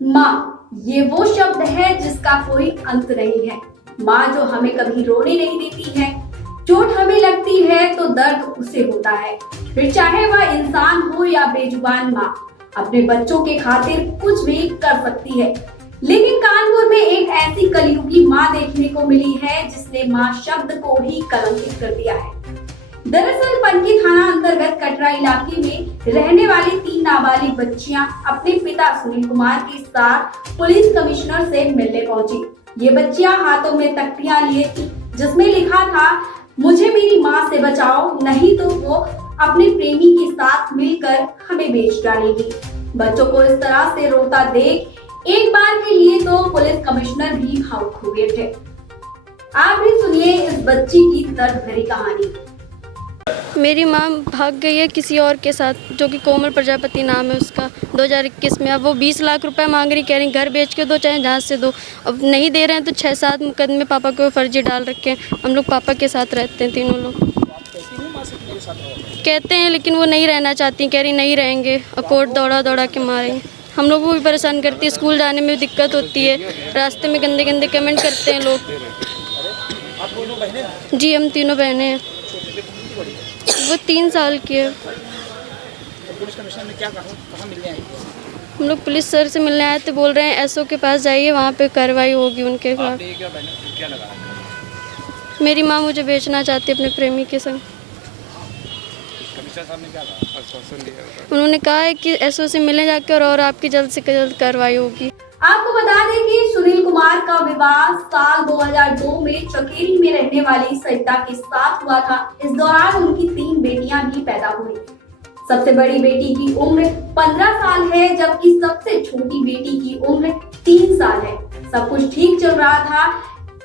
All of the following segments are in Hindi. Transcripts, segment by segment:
माँ, ये वो शब्द है जिसका कोई अंत नहीं है। माँ जो हमें कभी रोने नहीं देती है, चोट हमें लगती है तो दर्द उसे होता है, फिर चाहे वह इंसान हो या बेजुबान। माँ अपने बच्चों के खातिर कुछ भी कर सकती है, लेकिन कानपुर में एक ऐसी कलयुगी माँ देखने को मिली है जिसने माँ शब्द को ही कलंकित कर दिया है। दरअसल पनकी थाना अंतर्गत कटरा इलाके में रहने वाली 3 नाबालिग बच्चियां अपने पिता सुनील कुमार के साथ पुलिस कमिश्नर से मिलने पहुंची। ये बच्चियां हाथों में तख्तियां लिए थी जिसमें लिखा था, मुझे मेरी माँ से बचाओ, नहीं तो वो अपने प्रेमी के साथ मिलकर हमें बेच डालेगी। बच्चों को इस तरह से रोता देख एक बार के लिए तो पुलिस कमिश्नर भी भावुक हो गए थे। आप भी सुनिए इस बच्ची की दर्द भरी कहानी। मेरी माँ भाग गई है किसी और के साथ, जो कि कोमल प्रजापति नाम है उसका, 2021 में। अब वो 20 लाख रुपए मांग रही, कह रही घर बेच के दो चाहे जहाँ से दो। अब नहीं दे रहे हैं तो 6-7 मुकदमे पापा को फर्जी डाल रखे हैं। हम लोग पापा के साथ रहते हैं, तीनों लोग कहते हैं, लेकिन वो नहीं रहना चाहती, कह रही नहीं रहेंगे और कोर्ट दौड़ा दौड़ा के मारेंगे। हम लोग को भी परेशान करती है, स्कूल जाने में दिक्कत होती है, रास्ते में गंदे गंदे कमेंट करते हैं लोग। जी हम तीनों बहनें हैं। वो 3 साल की है। पुलिस कमिश्नर ने क्या कहा, कहाँ मिलने आई? हम लोग पुलिस सर से मिलने आए थे, बोल रहे हैं एसओ के पास जाइए, वहाँ पे कार्रवाई होगी उनके खिलाफ। क्या लगा? मेरी माँ मुझे बेचना चाहती है अपने प्रेमी के संग। कमिश्नर साहब ने क्या कहा, आश्वासन दिया? उन्होंने कहा है कि एसओ से मिलने जाकर और आपकी जल्द से जल्द कार्रवाई होगी। आपको बता दें कि सुनील कुमार का विवाह साल 2002 में चकेरी में रहने वाली सरिता के साथ हुआ था। इस दौरान उनकी 3 बेटियां भी पैदा हुई। सबसे बड़ी बेटी की उम्र 15 साल है, जबकि सबसे छोटी बेटी की उम्र 3 साल है। सब कुछ ठीक चल रहा था,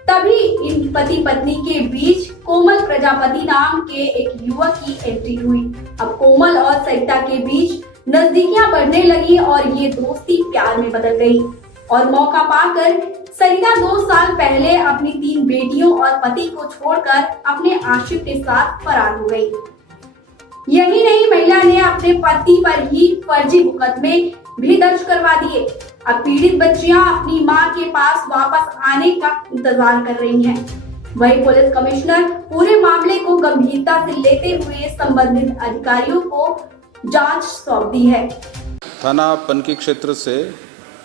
तभी इन पति पत्नी के बीच कोमल प्रजापति नाम के एक युवक की एंट्री हुई। अब कोमल और सरिता के बीच नजदीकियां बढ़ने लगी और ये दोस्ती प्यार में बदल गई। और मौका पाकर सरिता 2 साल पहले अपनी 3 बेटियों और पति को छोड़कर अपने आशिक के साथ फरार हो गई। यही नहीं, महिला ने अपने पति पर ही फर्जी मुकदमे भी दर्ज करवा दिए। अब पीड़ित बच्चियां अपनी मां के पास वापस आने का इंतजार कर रही हैं। वहीं पुलिस कमिश्नर पूरे मामले को गंभीरता से लेते हुए संबंधित अधिकारियों को जांच सौंप दी है। थाना पनकी क्षेत्र से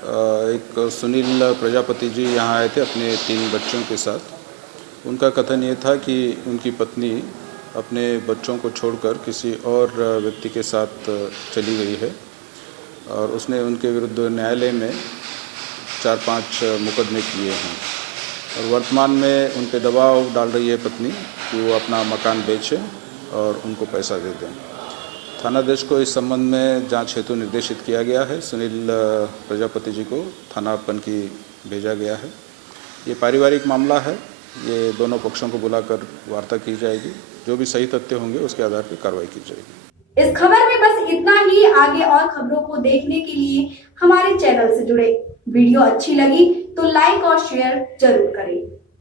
एक सुनील प्रजापति जी यहाँ आए थे अपने 3 बच्चों के साथ। उनका कथन ये था कि उनकी पत्नी अपने बच्चों को छोड़कर किसी और व्यक्ति के साथ चली गई है और उसने उनके विरुद्ध न्यायालय में 4-5 मुकदमे किए हैं और वर्तमान में उन पर दबाव डाल रही है पत्नी कि वो अपना मकान बेचें और उनको पैसा दे दें। थानाध्यक्ष को इस संबंध में जांच हेतु निर्देशित किया गया है। सुनील प्रजापति जी को थाना पनकी भेजा गया है। ये पारिवारिक मामला है, ये दोनों पक्षों को बुलाकर वार्ता की जाएगी। जो भी सही तथ्य होंगे उसके आधार पर कार्रवाई की जाएगी। इस खबर में बस इतना ही। आगे और खबरों को देखने के लिए हमारे चैनल से जुड़े। वीडियो अच्छी लगी तो लाइक और शेयर जरूर करें।